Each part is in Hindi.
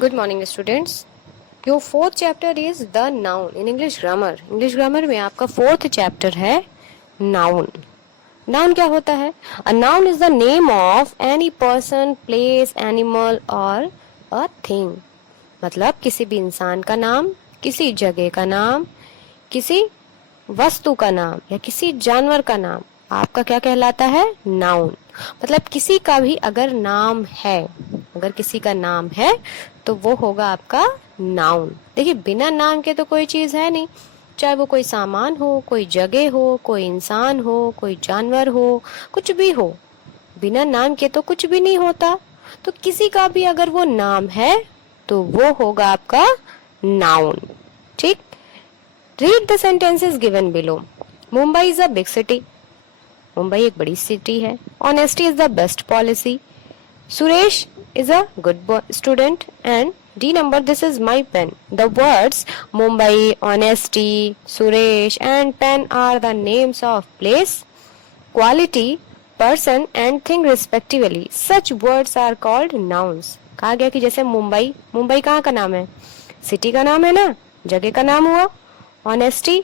Good morning students. Your fourth chapter is the noun in English grammar. English grammar में आपका fourth chapter है noun. Noun क्या होता है? A noun is the name of any person, place, animal or a thing. मतलब किसी भी इंसान का नाम, किसी जगह का नाम, किसी वस्तु का नाम या किसी जानवर का नाम आपका क्या कहलाता है? नाउन. मतलब किसी का भी अगर नाम है, अगर किसी का नाम है तो वो होगा आपका नाउन. देखिए बिना नाम के तो कोई चीज है नहीं, चाहे वो कोई सामान हो, कोई जगह हो, कोई इंसान हो, कोई जानवर हो, कुछ भी हो, बिना नाम के तो कुछ भी नहीं होता. तो किसी का भी अगर वो नाम है तो वो होगा आपका नाउन. ठीक. Read the sentences given below. Mumbai is a big city. Mumbai एक बड़ी सिटी है. Honesty is the best policy. Suresh is a good student. And D number, this is my pen. The words Mumbai, honesty, Suresh and pen are the names of place, quality, person and thing respectively. Such words are called nouns. कहा गया कि जैसे मुंबई, मुंबई कहाँ का नाम है? सिटी का नाम है ना, जगह का नाम हुआ. ऑनेस्टी,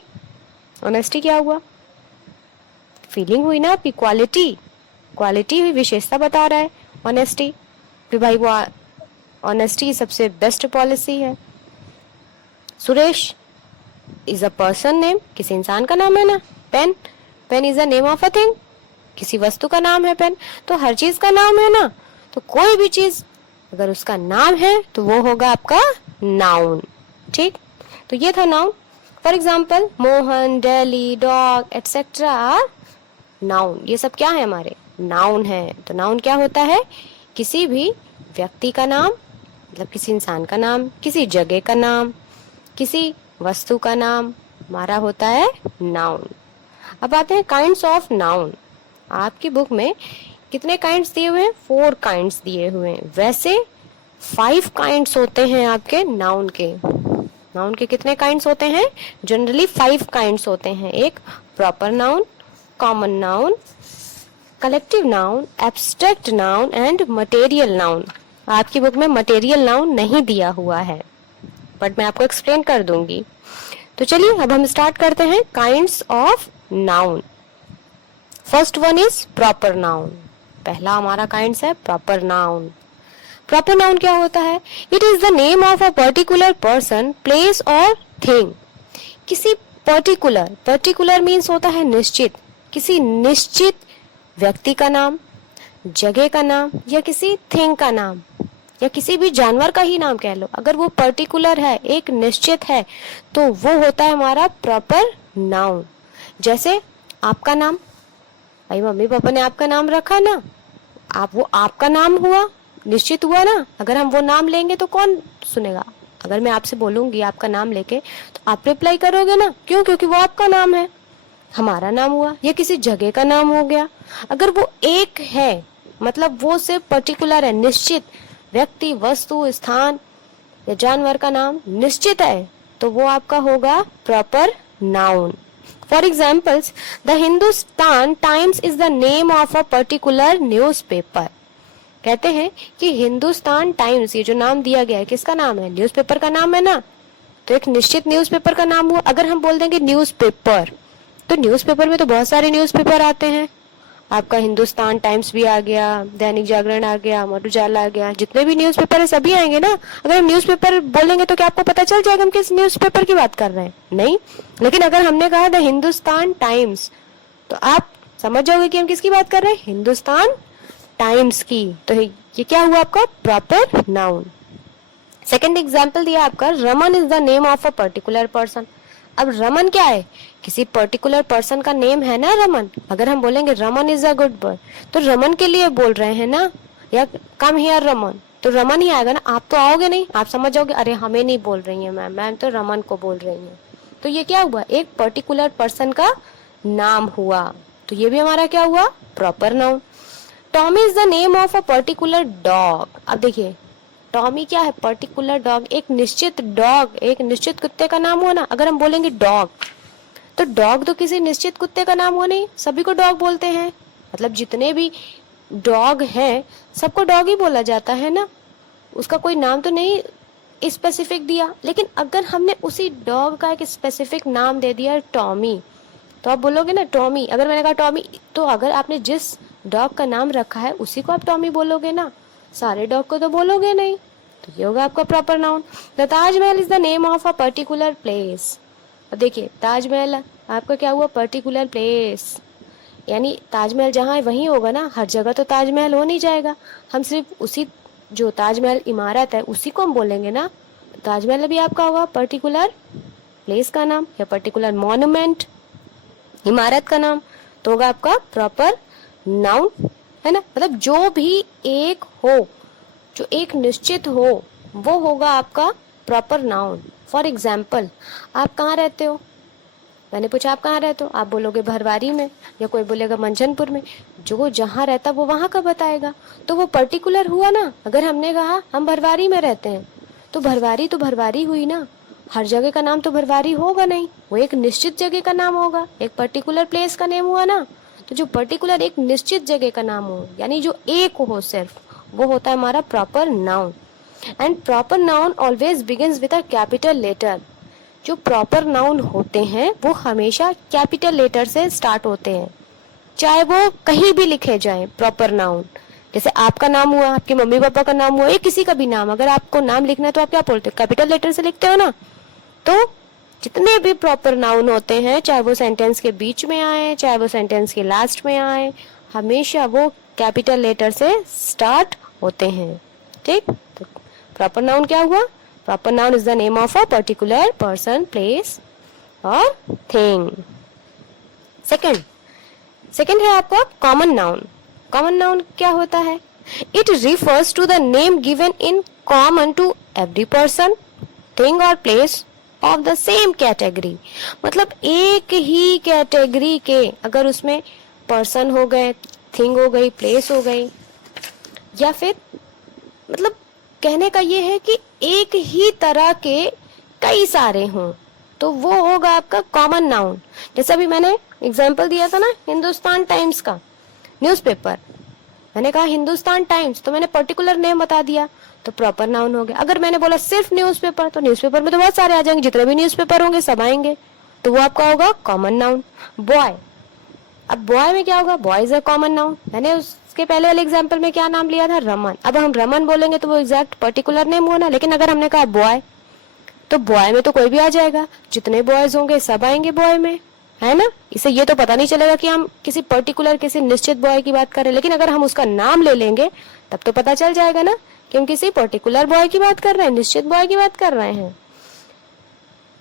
ऑनेस्टी क्या हुआ? फीलिंग हुई ना आपकी. क्वालिटी, क्वालिटी हुई, विशेषता बता रहा है ऑनेस्टी कि भाई वो ऑनेस्टी सबसे बेस्ट पॉलिसी है. Suresh is a person name, किसी इंसान का नाम है ना. Pen, pen is a name of a thing, किसी वस्तु का नाम है पेन. तो हर चीज का नाम है ना, तो कोई भी चीज अगर उसका नाम है तो वो होगा आपका नाउन. ठीक. तो ये था noun. For example Mohan, Delhi, dog etcetera are noun. ये सब क्या है? हमारे नाउन है. तो नाउन क्या होता है? किसी भी व्यक्ति का नाम, मतलब किसी इंसान का नाम, किसी जगह का नाम, किसी वस्तु का नाम हमारा होता है नाउन. अब आते हैं काइंड्स ऑफ नाउन. आपकी बुक में कितने काइंड्स दिए हुए हैं? 4 काइंड्स दिए हुए हैं. वैसे 5 काइंड्स होते हैं आपके नाउन के. नाउन के कितने काइंड्स होते हैं? जनरली 5 काइंड्स होते हैं. एक proper noun, common noun, collective noun, abstract noun and material noun. आपकी बुक में मटेरियल नाउन नहीं दिया हुआ है, बट मैं आपको एक्सप्लेन कर दूंगी. तो चलिए अब हम स्टार्ट करते हैं kinds of noun. First one is proper noun. पहला हमारा काइंड्स है प्रॉपर नाउन. प्रॉपर नाउन क्या होता है? It is the name of a particular person, place और थिंग. किसी पर्टिकुलर, पर्टिकुलर मीन्स होता है निश्चित, किसी निश्चित व्यक्ति का नाम, जगह का नाम या किसी थिंग का नाम या किसी भी जानवर का ही नाम कह लो. अगर वो पर्टिकुलर है, एक निश्चित है, तो वो होता है हमारा प्रॉपर नाउन. जैसे आपका नाम, भाई मम्मी पापा ने आपका नाम रखा ना, आप वो आपका नाम हुआ, निश्चित हुआ ना. अगर हम वो नाम लेंगे तो कौन सुनेगा? अगर मैं आपसे बोलूंगी आपका नाम लेके तो आप रिप्लाई करोगे ना. क्यों? क्योंकि वो आपका नाम है, हमारा नाम हुआ. या किसी जगह का नाम हो गया. अगर वो एक है, मतलब वो सिर्फ पर्टिकुलर है, निश्चित व्यक्ति, वस्तु, स्थान या जानवर का नाम निश्चित है, तो वो आपका होगा proper noun. For examples, the Hindustan times is the name of a particular newspaper. कहते हैं कि हिंदुस्तान टाइम्स, ये जो नाम दिया गया है किसका नाम है? न्यूज़पेपर का नाम है ना. तो एक निश्चित न्यूज़पेपर का नाम हुआ. अगर हम बोल देंगे न्यूज़पेपर, तो न्यूज़पेपर में तो बहुत सारे न्यूज़पेपर आते हैं. आपका हिंदुस्तान टाइम्स भी आ गया, दैनिक जागरण आ गया, अमर उजाला आ गया, जितने भी न्यूज़पेपर है सभी आएंगे ना. अगर हम न्यूज़पेपर बोलेंगे तो क्या आपको पता चल जाएगा हम किस न्यूज़पेपर की बात कर रहे हैं? नहीं. लेकिन अगर हमने कहा द हिंदुस्तान टाइम्स, तो आप समझ जाओगे कि हम किसकी बात कर रहे हैं? हिंदुस्तान टाइम्स की. तो ये क्या हुआ आपका प्रॉपर नाउन. सेकेंड एग्जाम्पल दिया आपका, Raman is the name of a particular person. अब रमन क्या है? किसी पर्टिकुलर पर्सन का नेम है ना रमन. अगर हम बोलेंगे Raman is a good boy, तो रमन के लिए बोल रहे हैं ना, या कम हियर रमन, तो रमन ही आएगा ना. आप तो आओगे नहीं, आप समझ जाओगे अरे हमें नहीं बोल रही है मैम, मैम तो रमन को बोल रही है. तो ये क्या हुआ? एक पर्टिकुलर पर्सन का नाम हुआ. तो ये भी हमारा क्या हुआ? Proper noun. Tommy is the name of a particular dog. अब देखिए टॉमी क्या है? पर्टिकुलर डॉग, एक निश्चित डॉग, एक निश्चित कुत्ते का नाम हुआ ना. अगर हम बोलेंगे डॉग, तो डॉग तो किसी निश्चित कुत्ते का नाम हुआ नहीं, सभी को डॉग बोलते हैं. मतलब जितने भी डॉग हैं सबको डॉग ही बोला जाता है ना. उसका कोई नाम तो नहीं स्पेसिफिक दिया, लेकिन अगर हमने उसी डॉग का एक स्पेसिफिक नाम दे दिया टॉमी, तो आप बोलोगे ना टॉमी। अगर मैंने कहा टॉमी, तो अगर आपने जिस डॉग का नाम रखा है उसी को आप टॉमी बोलोगे ना, सारे डॉग को तो बोलोगे नहीं। तो ये होगा आपका proper noun. The Taj Mahal is the name of a particular place. अब देखिए ताजमहल आपका क्या हुआ, पर्टिकुलर प्लेस, यानी ताजमहल जहाँ है वहीं होगा ना, हर जगह तो ताजमहल हो नहीं जाएगा। हम सिर्फ उसी जो ताजमहल इमारत है उसी को हम बोलेंगे ना। ताजमहल भी आपका होगा पर्टिकुलर प्लेस का नाम या पर्टिकुलर मॉन्यूमेंट, इमारत का नाम, तो होगा आपका प्रॉपर नाउन, है ना। मतलब जो भी एक हो, जो एक निश्चित हो, वो होगा आपका प्रॉपर नाउन। फॉर एग्जाम्पल, आप कहाँ रहते हो, मैंने पूछा आप कहाँ रहते हो, आप बोलोगे भरवारी में, या कोई बोलेगा मंझनपुर में। जो जहाँ रहता वो वहाँ का बताएगा, तो वो पर्टिकुलर हुआ ना। अगर हमने कहा हम भरवारी में रहते हैं, तो भरवारी हुई ना, हर जगह का नाम तो भरवारी होगा नहीं, वो एक निश्चित जगह का नाम होगा, एक पर्टिकुलर प्लेस का नेम हुआ ना। तो जो पर्टिकुलर एक निश्चित जगह का नाम हो, यानी जो एक हो सिर्फ, वो होता है हमारा proper noun. And proper noun always begins with a capital letter. जो प्रॉपर नाउन होते हैं वो हमेशा कैपिटल लेटर से स्टार्ट होते हैं, चाहे वो कहीं भी लिखे जाएं। प्रॉपर नाउन जैसे आपका नाम हुआ, आपके मम्मी पापा का नाम हुआ, या किसी का भी नाम, अगर आपको नाम लिखना है तो आप क्या बोलते हो, कैपिटल लेटर से लिखते हो ना। तो जितने भी प्रॉपर नाउन होते हैं, चाहे वो सेंटेंस के बीच में आए, चाहे वो सेंटेंस के लास्ट में आए, हमेशा वो कैपिटल लेटर से स्टार्ट होते हैं। ठीक, तो प्रॉपर नाउन क्या हुआ, proper noun is the name of a particular person, place और थिंग। सेकंड है आपका कॉमन नाउन। कॉमन नाउन क्या होता है, it refers to the name given in common to every person, thing और place of the same category. मतलब एक ही कैटेगरी के अगर उसमें पर्सन हो गए, थिंग हो गई, प्लेस हो गई, या फिर मतलब कहने का ये है कि एक ही तरह के कई सारे हों, तो वो होगा आपका कॉमन नाउन। जैसे अभी मैंने एग्जाम्पल दिया था ना हिंदुस्तान टाइम्स का, न्यूज़पेपर, मैंने कहा हिंदुस्तान टाइम्स, तो मैंने पर्टिकुलर नेम बता दिया, तो प्रॉपर नाउन हो गया। अगर मैंने बोला सिर्फ न्यूज़पेपर, तो न्यूज़पेपर में तो बहुत सारे आ जाएंगे, जितने भी न्यूज़पेपर होंगे सब आएंगे, तो वो आपका होगा कॉमन नाउन। बॉय, अब बॉय में क्या होगा, boy is a common noun. मैंने उसके पहले वाले एग्जाम्पल में क्या नाम लिया था, रमन। अब हम रमन बोलेंगे तो वो एग्जैक्ट पर्टिकुलर नेम हुआ ना, लेकिन अगर हमने कहा बॉय, तो बॉय में तो कोई भी आ जाएगा, जितने बॉयज होंगे सब आएंगे बॉय में, है ना। इसे ये तो पता नहीं चलेगा कि हम किसी पर्टिकुलर किसी निश्चित बॉय की बात कर रहे हैं, लेकिन अगर हम उसका नाम ले लेंगे तब तो पता चल जाएगा ना कि हम किसी पर्टिकुलर बॉय की बात कर रहे हैं, निश्चित बॉय की बात कर रहे हैं।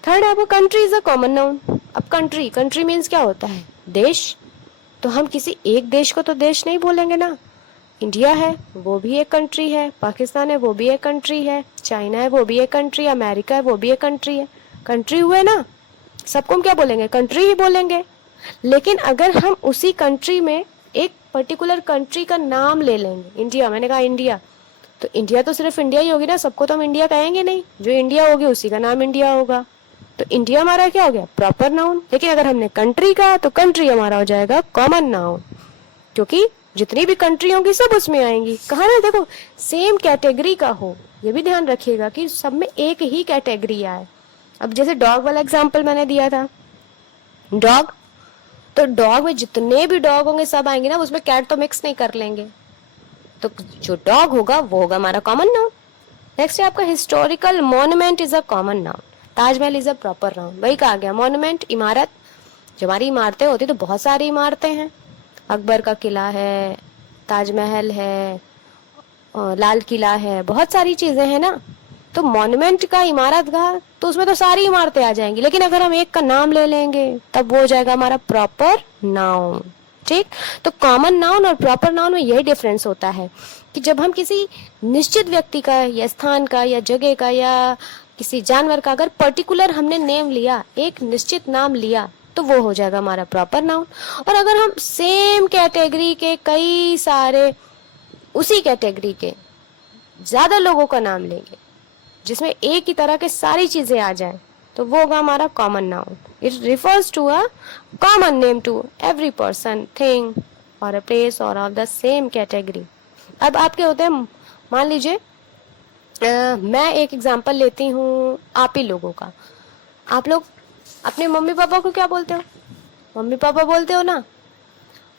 थर्ड है आपको country is a common noun. अब कंट्री मीन्स क्या होता है, देश। तो हम किसी एक देश को तो देश नहीं बोलेंगे ना। इंडिया है वो भी एक कंट्री है, पाकिस्तान है वो भी एक कंट्री है, चाइना है वो भी एक कंट्री है, अमेरिका है वो भी एक कंट्री है। कंट्री हुए ना, सबको हम क्या बोलेंगे, कंट्री ही बोलेंगे। लेकिन अगर हम उसी कंट्री में एक पर्टिकुलर कंट्री का नाम ले लेंगे, इंडिया, मैंने कहा इंडिया, तो इंडिया तो सिर्फ इंडिया ही होगी ना, सबको तो हम इंडिया कहेंगे नहीं, जो इंडिया होगी उसी का नाम इंडिया होगा। तो इंडिया हमारा क्या हो गया, प्रॉपर नाउन। लेकिन अगर हमने कंट्री कहा तो कंट्री हमारा हो जाएगा कॉमन नाउन, क्योंकि जितनी भी कंट्री होंगी सब उसमें आएंगी। कहा ना, देखो सेम कैटेगरी का हो, ये भी ध्यान रखिएगा कि सब में एक ही कैटेगरी आए। अब जैसे डॉग वाला एग्जांपल मैंने दिया था, डॉग, तो डॉग में जितने भी डॉग होंगे सब आएंगे ना, उसमें कैट तो मिक्स नहीं कर लेंगे, तो जो डॉग होगा वो होगा हमारा कॉमन नाउन। नेक्स्ट है आपका historical monument is a common noun. Taj Mahal is a proper noun, वही कहा गया। मॉन्यूमेंट, इमारत, जो हमारी इमारतें होती तो बहुत सारी इमारतें हैं, अकबर का किला है, ताजमहल है, लाल किला है, बहुत सारी चीजें हैं ना। तो मॉन्यूमेंट का, इमारत का, तो उसमें तो सारी इमारतें आ जाएंगी, लेकिन अगर हम एक का नाम ले लेंगे तब वो हो जाएगा हमारा प्रॉपर नाउन। ठीक, तो कॉमन नाउन और प्रॉपर नाउन में यही डिफरेंस होता है कि जब हम किसी निश्चित व्यक्ति का या स्थान का या जगह का या किसी जानवर का अगर पर्टिकुलर हमने नेम लिया, एक निश्चित नाम लिया, तो वो हो जाएगा हमारा प्रॉपर नाउन। और अगर हम सेम कैटेगरी के कई सारे उसी कैटेगरी के ज्यादा लोगों का नाम लेंगे जिसमें एक ही तरह के सारी चीजें आ जाएं, तो वो होगा हमारा common noun. It refers to a common name to every person, thing और अ प्लेस और ऑफ द सेम कैटेगरी। अब आपके होते हैं, मान लीजिए मैं एक एग्जांपल लेती हूँ आप ही लोगों का। आप लोग अपने मम्मी पापा को क्या बोलते हो? मम्मी पापा बोलते हो ना।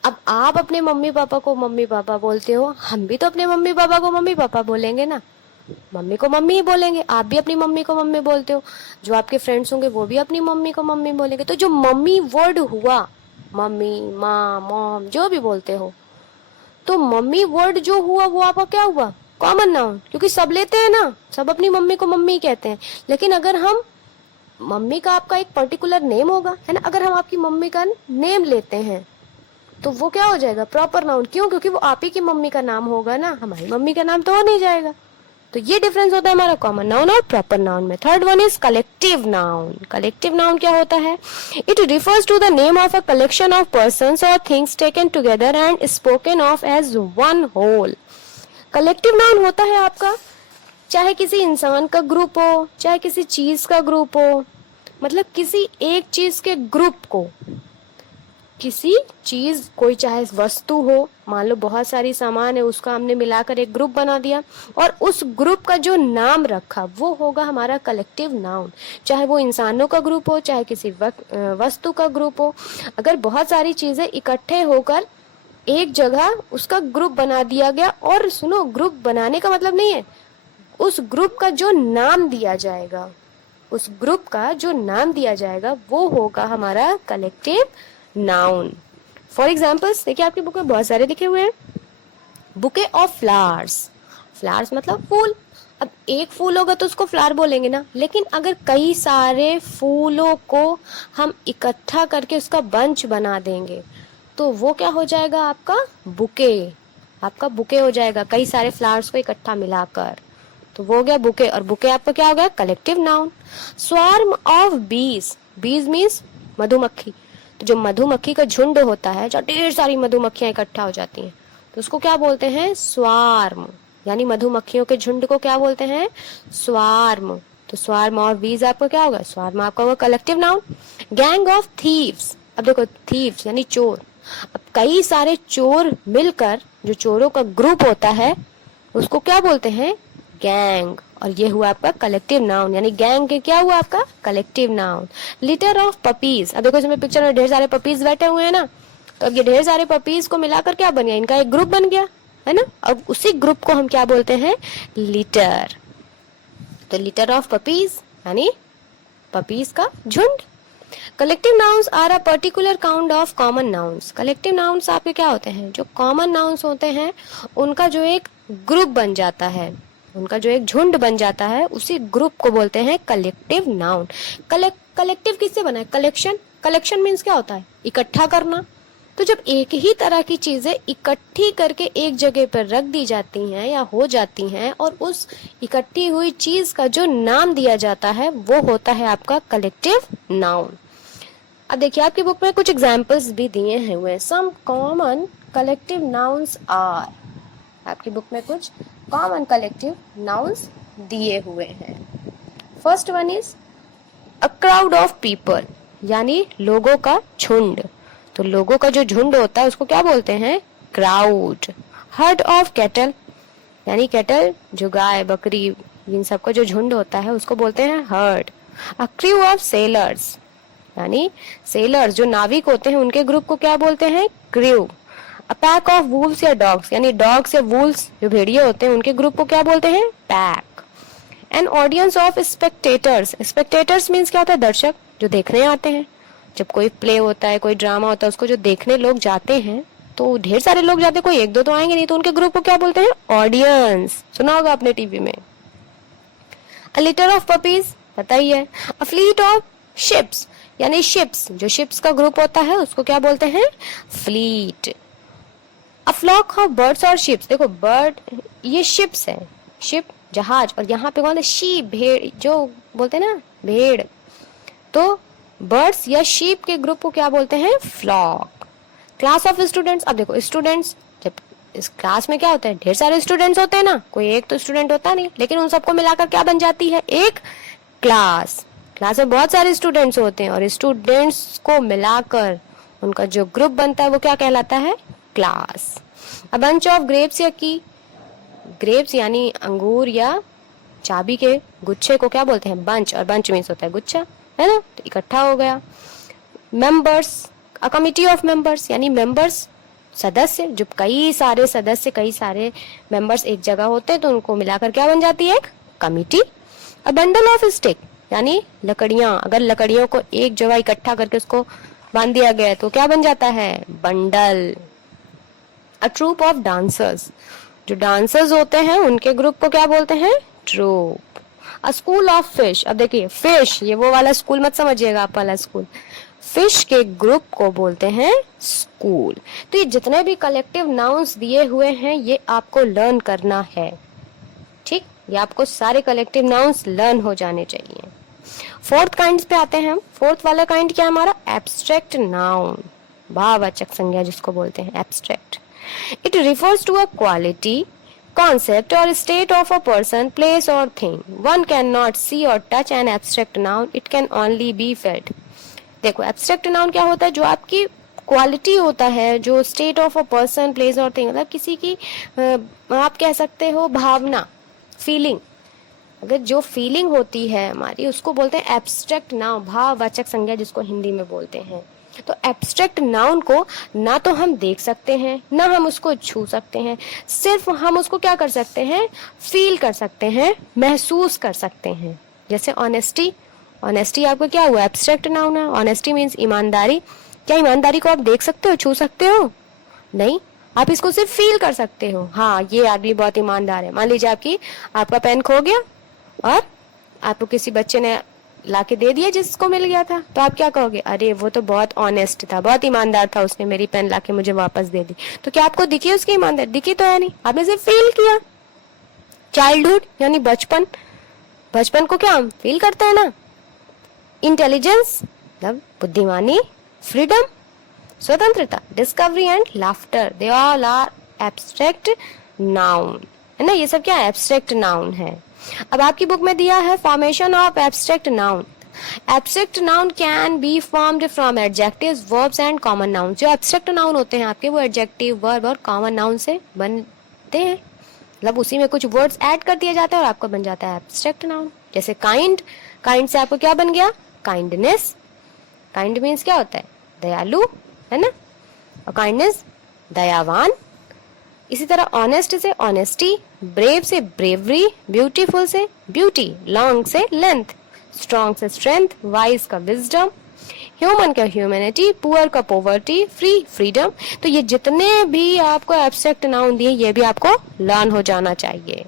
अब आप अपने मम्मी पापा को मम्मी पापा बोलते हो, हम भी तो अपने मम्मी पापा को मम्मी पापा बोलेंगे ना। मम्मी को मम्मी ही बोलेंगे, आप भी अपनी मम्मी को मम्मी बोलते हो, जो आपके फ्रेंड्स होंगे वो भी अपनी मम्मी को मम्मी बोलेंगे। तो जो मम्मी वर्ड हुआ, मम्मी, माँ, मॉम, जो भी बोलते हो, तो मम्मी वर्ड जो हुआ वो आपका क्या हुआ? कॉमन नाउन, क्योंकि सब लेते हैं ना, सब अपनी मम्मी को मम्मी ही कहते हैं। लेकिन अगर हम मम्मी का आपका एक पर्टिकुलर नेम होगा, है ना, अगर हम आपकी मम्मी का नेम लेते हैं तो वो क्या हो जाएगा? Proper noun. क्यों? क्योंकि वो आप ही की मम्मी का नाम होगा ना, हमारी मम्मी का नाम तो हो नहीं जाएगा। तो ये डिफरेंस होता है हमारा कॉमन नाउन और प्रॉपर नाउन में। Third one is collective noun. Collective noun क्या होता है? It refers to the name of a collection of persons और things taken together and spoken of as one whole. Collective noun होता है आपका, चाहे किसी इंसान का ग्रुप हो, चाहे किसी चीज का ग्रुप हो, मतलब किसी एक चीज के ग्रुप को, किसी चीज, कोई चाहे वस्तु हो, मान लो बहुत सारी सामान है, उसका हमने मिलाकर एक ग्रुप बना दिया और उस ग्रुप का जो नाम रखा वो होगा हमारा कलेक्टिव नाउन। चाहे वो इंसानों का ग्रुप हो, चाहे किसी वस्तु का ग्रुप हो, अगर बहुत सारी चीजें इकट्ठे होकर एक जगह उसका ग्रुप बना दिया गया, और सुनो, ग्रुप बनाने का मतलब नहीं है, उस ग्रुप का जो नाम दिया जाएगा, उस ग्रुप का जो नाम दिया जाएगा वो होगा हमारा कलेक्टिव नाउन। फॉर एग्जाम्पल्स देखिए, आपकी बुक में बहुत सारे लिखे हुए हैं। Bouquet of flowers. फ्लावर्स मतलब फूल। अब एक फूल होगा तो उसको फ्लावर बोलेंगे ना, लेकिन अगर कई सारे फूलों को हम इकट्ठा करके उसका बंच बना देंगे तो वो क्या हो जाएगा? आपका बुके। आपका बुके हो जाएगा कई सारे फ्लावर्स को इकट्ठा मिलाकर, तो वो हो गया बुके। और बुके आपका क्या हो गया? Collective noun. स्वार्म ऑफ बीज। बीज मीन्स मधुमक्खी। तो जो मधुमक्खी का झुंड होता है, जो ढेर सारी मधुमक्खियां इकट्ठा हो जाती हैं, तो उसको क्या बोलते हैं? स्वार्म। यानी मधुमक्खियों के झुंड को क्या बोलते हैं? स्वार्म। तो स्वार्म और बीज आपका क्या होगा? स्वार्म आपका होगा collective noun. Gang of thieves. अब देखो, थीव्स यानी चोर। अब कई सारे चोर मिलकर जो चोरों का ग्रुप होता है उसको क्या बोलते हैं? गैंग। और ये हुआ आपका कलेक्टिव नाउन, यानी गैंग के क्या हुआ? आपका collective noun. Litre of puppies. अब देखो इसमें पिक्चर में ढेर सारे पपीज बैठे हुए हैं ना, तो अब ये ढेर सारे पपीज को मिलाकर क्या बन गया? इनका एक ग्रुप बन गया, है ना। अब उसी ग्रुप को हम क्या बोलते हैं? लिटर। तो लिटर ऑफ पपीज यानी पपीज का झुंड। Collective nouns are a particular count of common nouns. Collective nouns आपके क्या होते हैं? जो कॉमन नाउन्स होते हैं उनका जो एक ग्रुप बन जाता है, उनका जो एक झुंड बन जाता है, उसी ग्रुप को बोलते हैं कलेक्टिव नाउन। कलेक्टिव किससे बना है? कलेक्शन। कलेक्शन मीन्स क्या होता है? इकट्ठा करना। तो जब एक ही तरह की चीजें इकट्ठी करके एक जगह पर रख दी जाती हैं या हो जाती हैं और उस इकट्ठी हुई चीज का जो नाम दिया जाता है वो होता है आपका कलेक्टिव नाउन। अब देखिए आपकी बुक में कुछ एग्जाम्पल्स भी दिए हुए। Some common collective nouns are. आपकी बुक में कुछ कॉमन कलेक्टिव नाउन्स दिए हुए हैं। First one is a crowd of people, यानी लोगों का झुंड। तो लोगों का जो झुंड होता है उसको क्या बोलते हैं? क्राउड। हर्ड ऑफ कैटल, यानी कैटल जो गाय बकरी इन सबका जो झुंड होता है उसको बोलते हैं heard. A crew of sellers, यानी सेलर्स जो नाविक होते हैं उनके ग्रुप को क्या बोलते हैं? Crew. A pack of wools या डॉग्स, यानी डॉग्स या वूल्स जो भेड़िए होते हैं उनके ग्रुप को क्या बोलते हैं? Pack. An audience of spectators. Spectators means क्या होता है? दर्शक जो देखने आते हैं। जब कोई प्ले होता है, कोई ड्रामा होता है, उसको जो देखने लोग जाते हैं तो ढेर सारे लोग जाते हैं, कोई एक दो तो आएंगे नहीं, तो उनके ग्रुप को क्या बोलते हैं? ऑडियंस। सुना होगा आपने टीवी में। अ लिटर ऑफ पपीज, पता ही है। अ फ्लीट ऑफ शिप्स, यानी शिप्स, जो शिप्स का ग्रुप होता है उसको क्या बोलते हैं? Fleet. A flock of birds और शिप्स। देखो बर्ड ये शिप्स है, शिप जहाज, और यहाँ पे कौन है? शीप, भेड़, जो बोलते हैं ना भेड़। तो बर्ड्स या शीप के ग्रुप को क्या बोलते हैं? फ्लॉक। Class of students. अब देखो स्टूडेंट्स, जब इस क्लास में क्या होता है? ढेर सारे स्टूडेंट्स होते हैं ना, कोई एक तो स्टूडेंट होता नहीं, लेकिन उन सबको मिलाकर क्या बन जाती है? एक क्लास। क्लास में बहुत सारे स्टूडेंट्स होते हैं और स्टूडेंट्स को मिलाकर उनका जो ग्रुप बनता है वो क्या कहलाता है? Class. A bunch of grapes या की। ग्रेप्स यानी अंगूर या चाबी के गुच्छे को क्या बोलते हैं? बंच, और बंच मीन्स होता है गुच्छा, है ना, तो इकट्ठा हो गया। Members, a committee of members, यानी मेंबर्स सदस्य, जो कई सारे सदस्य, कई सारे मेंबर्स एक जगह होते हैं तो उनको मिलाकर क्या बन जाती है? एक committee. A bundle of stick, यानी लकड़ियां, अगर लकड़ियों को एक जगह इकट्ठा करके उसको बांध दिया गया तो क्या बन जाता है? Bundle. A troupe of dancers, जो डांसर्स होते हैं उनके ग्रुप को क्या बोलते हैं? Troupe. A school of fish, अब देखिए फिश, ये वो वाला स्कूल मत समझिएगा आप वाला स्कूल, फिश के ग्रुप को बोलते हैं स्कूल। तो ये जितने भी कलेक्टिव नाउन्स दिए हुए हैं ये आपको लर्न करना है, ठीक, ये आपको सारे कलेक्टिव नाउन्स लर्न हो जाने चाहिए। फोर्थ काइंड पे आते हैं हम। फोर्थ वाला काइंड क्या है हमारा? एब्स्ट्रैक्ट नाउन, भाववाचक संज्ञा जिसको बोलते हैं abstract. It refers to a quality, concept or state of a person, place or thing. One cannot see or touch an abstract noun, it can only be felt. देखो एब्स्ट्रैक्ट नाउन क्या होता है? जो आपकी क्वालिटी होता है, जो state of a person, place और थिंग, मतलब किसी की आप कह सकते हो भावना, फीलिंग, अगर जो फीलिंग होती है हमारी उसको बोलते हैं एब्स्ट्रैक्ट नाउन, भाववाचक संज्ञा जिसको हिंदी में बोलते हैं। तो एब्स्ट्रैक्ट नाउन को ना तो हम देख सकते हैं ना हम उसको छू सकते हैं, सिर्फ हम उसको क्या कर सकते हैं? फील कर सकते हैं, महसूस कर सकते हैं। जैसे ऑनेस्टी, ऑनेस्टी आपको क्या हुआ? एब्स्ट्रैक्ट नाउन है। ऑनेस्टी मीन्स ईमानदारी। क्या ईमानदारी को आप देख सकते हो, छू सकते हो? नहीं, आप इसको सिर्फ फील कर सकते हो। हाँ, ये आदमी बहुत ईमानदार है। मान लीजिए आपका पेन खो गया और आपको किसी बच्चे ने लाके दे दिया जिसको मिल गया था, तो आप क्या कहोगे? अरे वो तो बहुत ऑनेस्ट था, बहुत ईमानदार था, उसने मेरी पेन लाके मुझे वापस दे दी। तो क्या आपको दिखी उसकी ईमानदारी? दिखी तो है नहीं, आपने सिर्फ फील किया। चाइल्डहुड यानी बचपन, बचपन को क्या हम फील करते हैं ना। इंटेलिजेंस मतलब बुद्धिमानी, फ्रीडम स्वतंत्रता, discovery and laughter, they all are abstract noun, है ना, ये सब क्या एब्स्ट्रैक्ट नाउन है। अब आपकी बुक में दिया है formation of abstract noun. Abstract noun can be formed from adjectives, verbs and common noun. जो एब्स्ट्रैक्ट नाउन होते हैं आपके वो एडजेक्टिव, वर्ब और कॉमन नाउन से बनते हैं, मतलब उसी में कुछ वर्ड्स ऐड कर दिया जाता है और आपका बन जाता है एब्स्ट्रैक्ट नाउन। जैसे काइंड, काइंड से आपको क्या बन गया? काइंडनेस। काइंड मीन्स क्या होता है? दयालु, है ना, और काइंडनेस दयावान। इसी तरह ऑनेस्ट से ऑनेस्टी, ब्रेव से ब्रेवरी, ब्यूटीफुल से ब्यूटी, लॉन्ग से लेंथ, स्ट्रॉन्ग से स्ट्रेंथ, वाइज का विजडम, ह्यूमन का ह्यूमैनिटी, पुअर का पॉवर्टी, फ्री फ्रीडम। तो ये जितने भी आपको एब्स्ट्रैक्ट नाउन दिए ये भी आपको लर्न हो जाना चाहिए।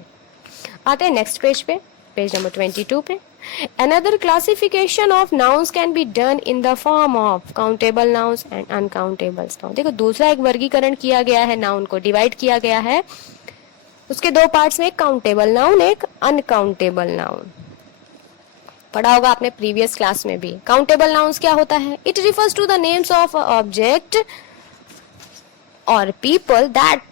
आते हैं नेक्स्ट पेज पे, पेज नंबर 22 पे। Another classification of nouns can be done in the form of countable nouns and uncountable nouns. देखो दूसरा एक वर्गीकरण किया गया है, नाउन को डिवाइड किया गया है उसके दो पार्ट्स में, एक काउंटेबल नाउन, एक अनकाउंटेबल नाउन। पढ़ा होगा आपने प्रीवियस क्लास में भी। काउंटेबल नाउन्स क्या होता है? It refers to the names of object और people that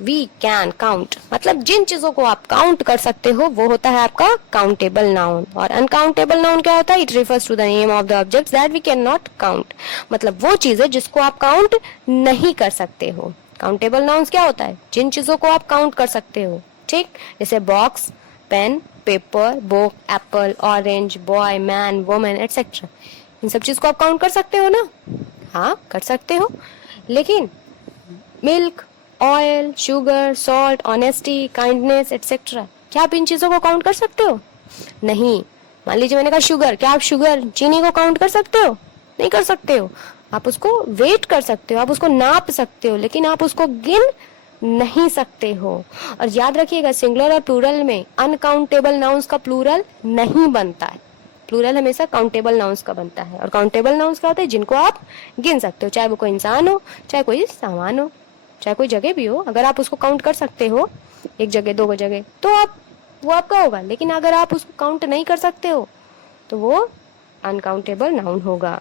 we can count, मतलब जिन चीजों को आप काउंट कर सकते हो वो होता है आपका काउंटेबल नाउन। और अनकाउंटेबल नाउन क्या होता है? It refers to the name of the objects that we can not count, मतलब वो चीजें जिसको आप काउंट नहीं कर सकते हो। काउंटेबल नाउन्स क्या होता है? जिन चीजों को आप काउंट कर सकते हो, ठीक, जैसे box, pen, paper, book, apple, orange, boy, man, woman etcetera. इन सब चीज को आप काउंट कर सकते हो ना? हाँ, कर सकते हो। लेकिन milk, oil, sugar, salt, honesty, kindness etcetera, क्या आप इन चीजों को काउंट कर सकते हो? नहीं। मान लीजिए मैंने कहा शुगर, क्या आप शुगर, चीनी को काउंट कर सकते हो? नहीं कर सकते हो। आप उसको वेट कर सकते हो, आप उसको नाप सकते हो, लेकिन आप उसको गिन नहीं सकते हो। और याद रखिएगा सिंगुलर और प्लूरल में अनकाउंटेबल नाउन्स का प्लूरल नहीं बनता है, प्लूरल हमेशा काउंटेबल नाउन्स का बनता है। और काउंटेबल नाउन्स क्या होते हैं? जिनको आप गिन सकते हो, चाहे वो कोई इंसान हो, चाहे कोई सामान हो, चाहे कोई जगह भी हो, अगर आप उसको काउंट कर सकते हो एक जगह, दो जगह, तो आप वो आपका होगा। लेकिन अगर आप उसको काउंट नहीं कर सकते हो तो वो अनकाउंटेबल नाउन होगा,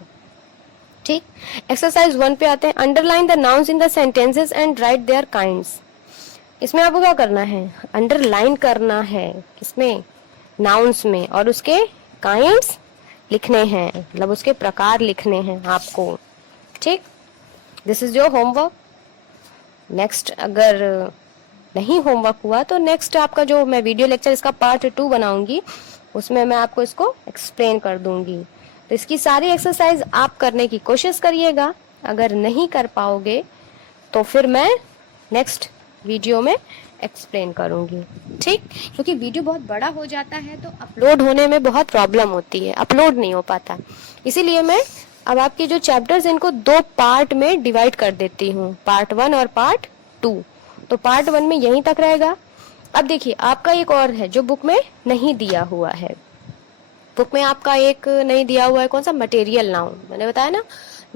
ठीक। एक्सरसाइज 1 पे आते हैं। Underline the nouns in the sentences and write their kinds. इसमें आपको क्या करना है? अंडरलाइन करना है, किसमें? नाउन्स में, और उसके काइंड्स लिखने हैं, मतलब उसके प्रकार लिखने हैं आपको, ठीक। This is your homework. Next अगर नहीं होमवर्क हुआ तो नेक्स्ट आपका जो मैं वीडियो लेक्चर इसका पार्ट 2 बनाऊंगी उसमें मैं आपको इसको एक्सप्लेन कर दूंगी। तो इसकी सारी एक्सरसाइज आप करने की कोशिश करिएगा। अगर नहीं कर पाओगे तो फिर मैं नेक्स्ट वीडियो में एक्सप्लेन करूंगी, ठीक। क्योंकि वीडियो बहुत बड़ा हो जाता है तो अपलोड होने में बहुत प्रॉब्लम होती है, अपलोड नहीं हो पाता। इसीलिए मैं अब आपके जो चैप्टर्स इनको 2 पार्ट में डिवाइड कर देती हूँ, पार्ट 1 और पार्ट 2। तो पार्ट 1 में यहीं तक रहेगा। अब देखिए आपका एक और है जो बुक में नहीं दिया हुआ है। बुक में आपका एक नहीं दिया हुआ है, कौन सा? Material noun. मैंने बताया ना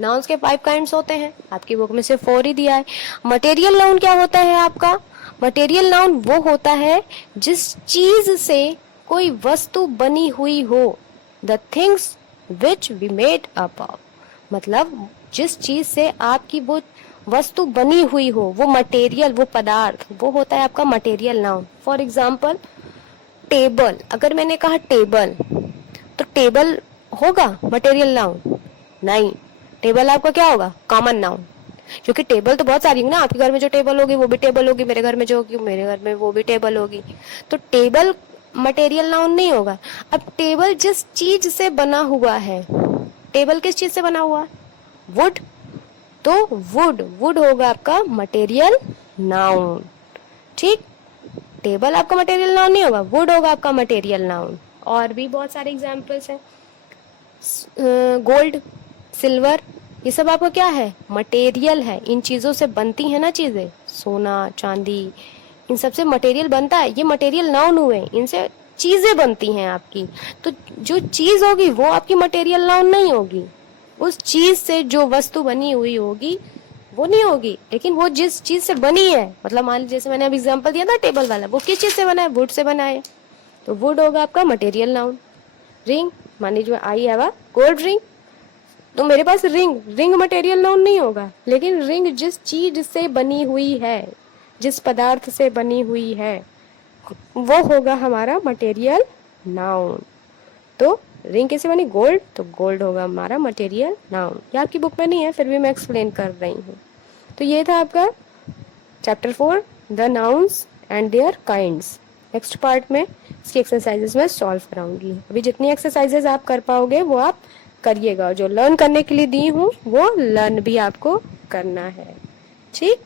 नाउन्स के 5 काइंड्स होते हैं, आपकी बुक में सिर्फ 4 ही दिया है। मटेरियल नाउन क्या होता है आपका? मटेरियल नाउन वो होता है जिस चीज से कोई वस्तु बनी हुई हो, the things which we made up of. मतलब जिस चीज से आपकी वो वस्तु बनी हुई हो, वो मटेरियल, वो पदार्थ, वो होता है आपका material noun. For example table, अगर मैंने कहा टेबल तो टेबल होगा मटेरियल नाउन? नहीं, टेबल आपका क्या होगा? Common noun. क्योंकि टेबल तो बहुत सारी होंगी ना, आपके घर में जो टेबल होगी वो भी टेबल होगी, मेरे घर में जो होगी मेरे घर में वो भी टेबल होगी। तो टेबल मटेरियल नाउन नहीं होगा। अब टेबल जिस चीज से बना हुआ है, टेबल किस चीज से बना हुआ है? वुड। तो वुड होगा आपका मटेरियल नाउन, ठीक। टेबल आपका मटेरियल नाउन नहीं होगा, वुड होगा आपका मटेरियल नाउन। और भी बहुत सारे एग्जाम्पल्स हैं। गोल्ड, सिल्वर, ये सब आपका क्या है? मटेरियल है। इन चीजों से बनती है ना चीजें, सोना, चांदी, इन सब से मटेरियल बनता है। ये मटेरियल नाउन हुए, इनसे चीजें बनती हैं आपकी। तो जो चीज होगी वो आपकी मटेरियल नाउन नहीं होगी। उस चीज से जो वस्तु बनी हुई होगी वो नहीं होगी, लेकिन वो जिस चीज से बनी है, मतलब मान लीजिए जैसे मैंने अभी एग्जांपल दिया था टेबल वाला, वो किस चीज से बना है? वुड से बना है। तो वुड होगा आपका मटेरियल नाउन। रिंग, मान लीजिए I have a gold ring, तो मेरे पास रिंग मटेरियल नाउन नहीं होगा, लेकिन रिंग जिस चीज से बनी हुई है, जिस पदार्थ से बनी हुई है, वो होगा हमारा मटेरियल नाउन। तो रिंग कैसे बनी? गोल्ड, तो गोल्ड होगा हमारा मटेरियल नाउन। ये आपकी बुक में नहीं है, फिर भी मैं एक्सप्लेन कर रही हूँ। तो ये था आपका chapter 4, the nouns and their kinds. Next part में इसकी एक्सरसाइजेस में सॉल्व कराऊंगी। अभी जितनी एक्सरसाइजेस आप कर पाओगे वो आप करिएगा, जो लर्न करने के लिए दी हूँ वो लर्न भी आपको करना है, ठीक।